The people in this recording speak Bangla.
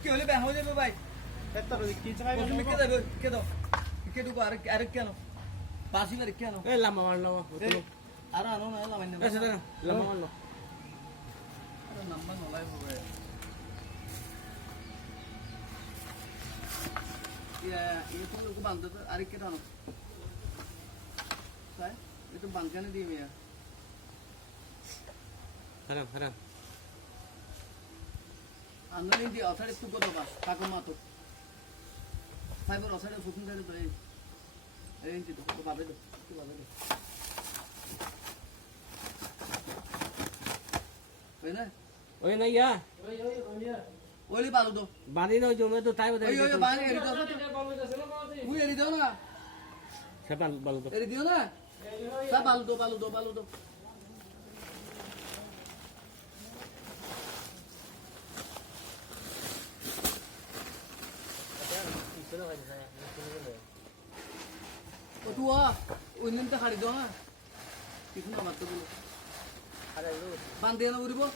কি হলে বেহা হয়ে যাবে ভাই এত্তর কি চাই তুমি কে দেবে কে দাও কে দুটো আর কেন বাসি বার কেন এ লাম্বা মারলো আর আনো না লামাই না এসে না লাম্বা মারলো আরে নাম্বার নলাই হবে ये तुम लोग को बांध दो अरे क्या डालो काय ये तो बांध के नहीं दिए भैया हराम अंदर नहीं दिया औसरे तू को दो बस काको मातो फाइबर औसरे फुकन दे दो ये इंची तो बाबे दो है ना ओए नहीं या ओली बालू दो बांधी दो जो मैं तो टाइम बता ओए ओए बांध एरी दो वो एरी दो ना से बालू दो एरी दियो ना सब बालू दो ओ तू आ उन्हें तो खरीदो ना कितना बात तो बोलो बांध देना उरी वो